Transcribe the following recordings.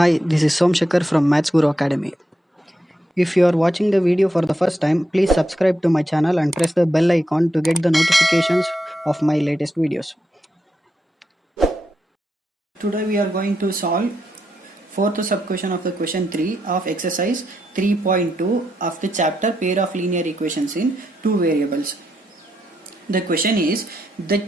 Hi, this is Somshakar from Maths Guru Academy. If you are watching the video for the first time, please subscribe to my channel and press the bell icon to get the notifications of my latest videos. Today we are going to solve fourth sub-question of the question 3 of exercise 3.2 of the chapter pair of linear equations in two variables. The question is, the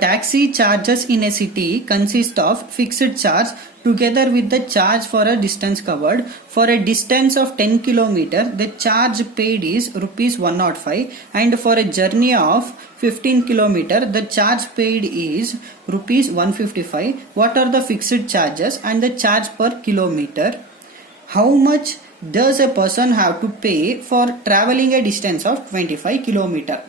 taxi charges in a city consist of fixed charge together with the charge for a distance covered. For a distance of 10 km, the charge paid is rupees 105, and for a journey of 15 km, the charge paid is rupees 155. What are the fixed charges and the charge per kilometer? How much does a person have to pay for traveling a distance of 25 km?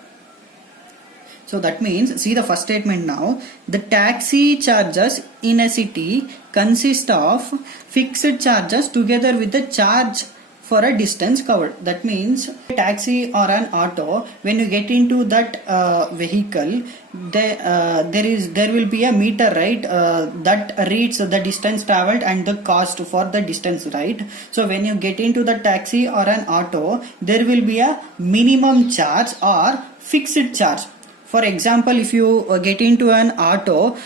So that means, see the first statement now, the taxi charges in a city consist of fixed charges together with the charge for a distance covered. That means a taxi or an auto, when you get into that vehicle, there will be a meter, right, that reads the distance traveled and the cost for the distance, right? So when you get into the taxi or an auto, there will be a minimum charge or fixed charge. For example, if you get into an auto,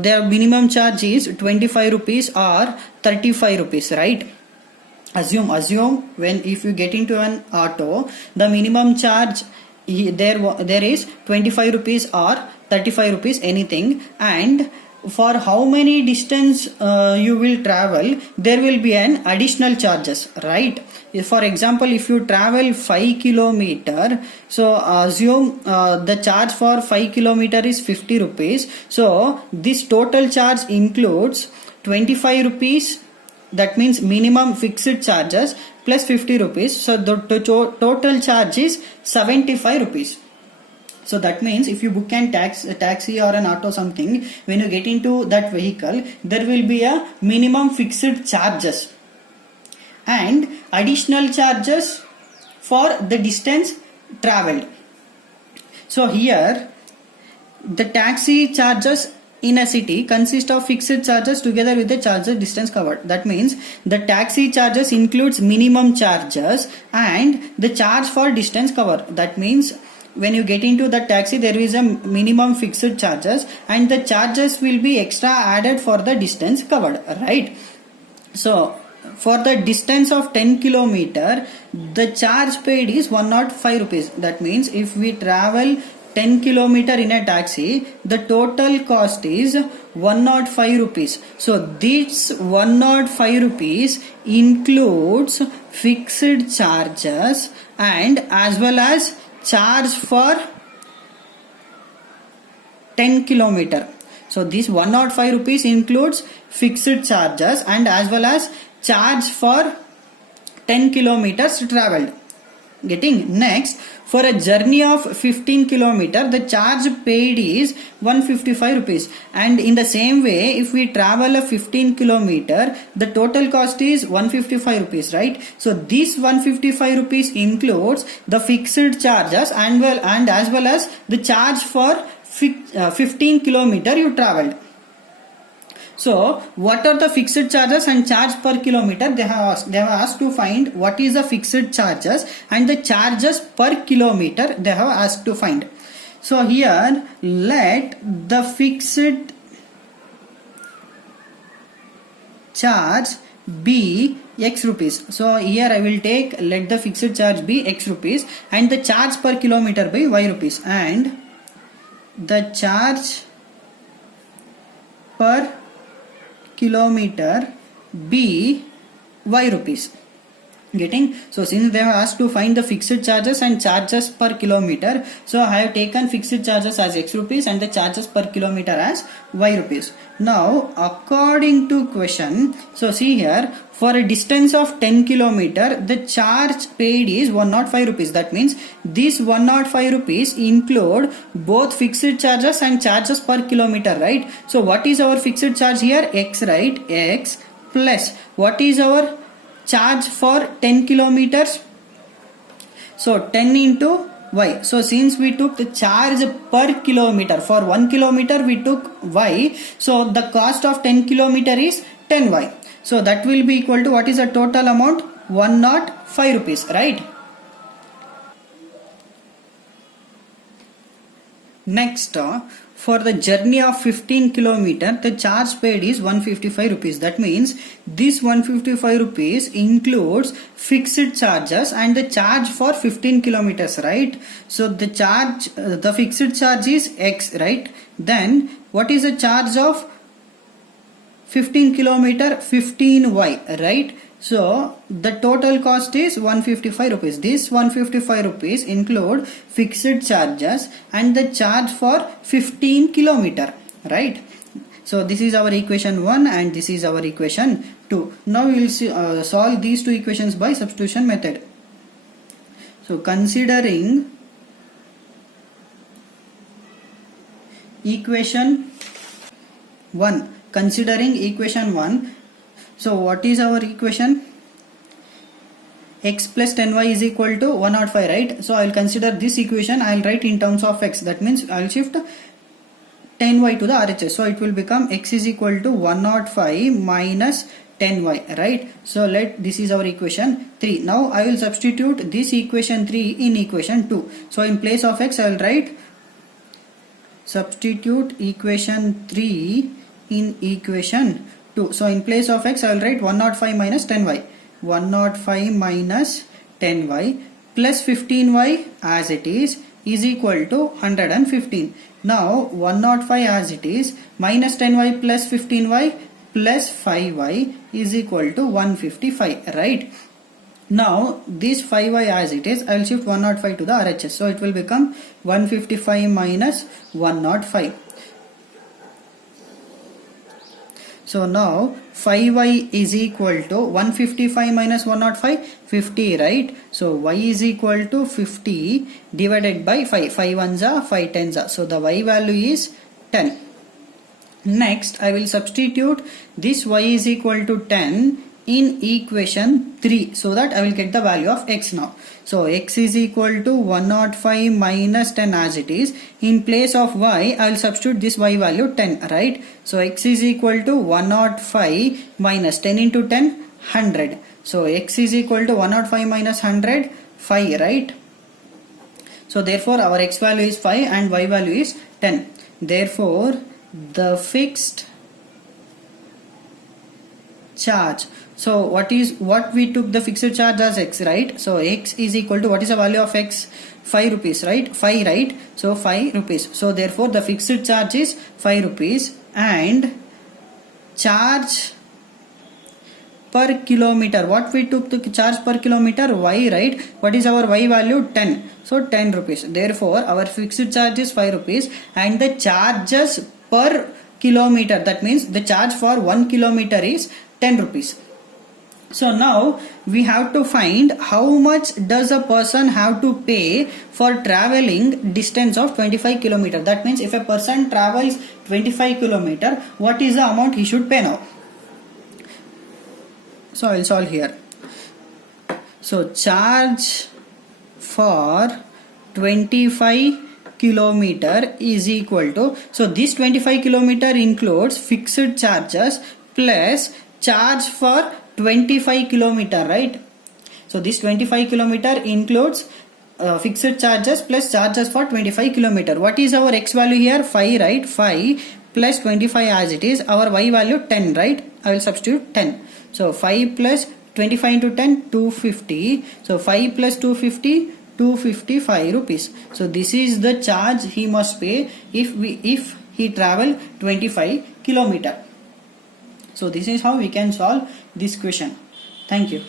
their minimum charge is 25 rupees or 35 rupees, right? Assume if you get into an auto, the minimum charge there is 25 rupees or 35 rupees, anything, and for how many distance you will travel, there will be an additional charges, right? For example, if you travel 5 km, so assume the charge for 5 km is 50 rupees. So this total charge includes 25 rupees, that means minimum fixed charges, plus 50 rupees. So the total charge is 75 rupees. So that means if you book a taxi or an auto something, when you get into that vehicle, there will be a minimum fixed charges and additional charges for the distance traveled. So here the taxi charges in a city consist of fixed charges together with the charges distance covered. That means the taxi charges includes minimum charges and the charge for distance covered. That means when you get into the taxi, there is a minimum fixed charges and the charges will be extra added for the distance covered, right? So for the distance of 10 km, the charge paid is 105 rupees. That means if we travel 10 km in a taxi, the total cost is 105 rupees. So this 105 rupees includes fixed charges and as well as charge for 10 km. So this 105 rupees includes fixed charges and as well as charge for 10 kilometers traveled. Getting next, for a journey of 15 km, the charge paid is 155 rupees. And in the same way, if we travel a 15 km, the total cost is 155 rupees, right? So this 155 rupees includes the fixed charges and as well as the charge for 15 km you traveled. So what are the fixed charges and charge per kilometer? They have asked to find what is the fixed charges and the charges per kilometer they have asked to find. So here let the fixed charge be X rupees. So here I will take, let the fixed charge be X rupees and the charge per kilometer be Y rupees and the charge per kilometer be Y rupees. Getting? So since they have asked to find the fixed charges and charges per kilometer, so I have taken fixed charges as X rupees and the charges per kilometer as Y rupees. Now according to question, so see here, for a distance of 10 km, the charge paid is 105 rupees. That means this 105 rupees include both fixed charges and charges per kilometer, right? So what is our fixed charge here? X, right? X plus what is our charge for 10 kilometers? So 10 into Y. So since we took the charge per kilometer, for 1 kilometer we took Y, so the cost of 10 kilometer is 10y. So that will be equal to, what is the total amount? 105 rupees, right? Next, for the journey of 15 km, the charge paid is 155 rupees. That means this 155 rupees includes fixed charges and the charge for 15 kilometers, right? So the charge, the fixed charge is X, right? Then what is the charge of 15 kilometer? 15y, right? So the total cost is 155 rupees. This 155 rupees include fixed charges and the charge for 15 kilometer, right? So this is our equation 1 and this is our equation 2. Now we will solve these two equations by substitution method. So considering equation 1, so what is our equation? X plus 10y is equal to 105, right? So I will consider this equation, I will write in terms of x. That means I will shift 10y to the RHS. So it will become x is equal to 105 minus 10y, right? So this is our equation 3. Now I will substitute this equation 3 in equation 2. So in place of x I will write substitute equation 3 in equation 2. So in place of x I will write 105 minus 10y. 105 minus 10y plus 15y as it is equal to 115. Now 105 as it is minus 10y plus 15y plus 5y is equal to 155, right? Now this 5y as it is, I will shift 105 to the RHS. So it will become 155 minus 105. So now 5y is equal to 155 minus 105, 50, right? So y is equal to 50 divided by 5. 5 ones are 5 tens are. So the y value is 10. Next I will substitute this y is equal to 10 in equation 3 so that I will get the value of x now. So x is equal to 105 minus 10 as it is. In place of y I will substitute this y value 10, right? So x is equal to 105 minus 10 into 10, 100. So x is equal to 105 minus 100, 5, right? So therefore our x value is 5 and y value is 10. Therefore the fixed charge, so what we took the fixed charge as x, right? So x is equal to, what is the value of x? 5 rupees, right? 5, right? So 5 rupees. So therefore the fixed charge is 5 rupees and charge per kilometer, what we took the charge per kilometer? Y, right? What is our y value? 10. So 10 rupees. Therefore our fixed charge is 5 rupees and the charges per kilometer, that means the charge for 1 kilometer is 10 rupees. So now we have to find how much does a person have to pay for traveling distance of 25 km. That means if a person travels 25 km, what is the amount he should pay now? So I will solve here. So charge for 25 km is equal to, so this 25 km includes fixed charges plus charge for 25 km, right? So this 25 km includes fixed charges plus charges for 25 km. What is our x value here? 5, right? 5 plus 25 as it is. Our y value 10, right? I will substitute 10. So 5 plus 25 into 10, 250. So 5 plus 250, 255 rupees. So this is the charge he must pay if he travel 25 km. So this is how we can solve this question. Thank you.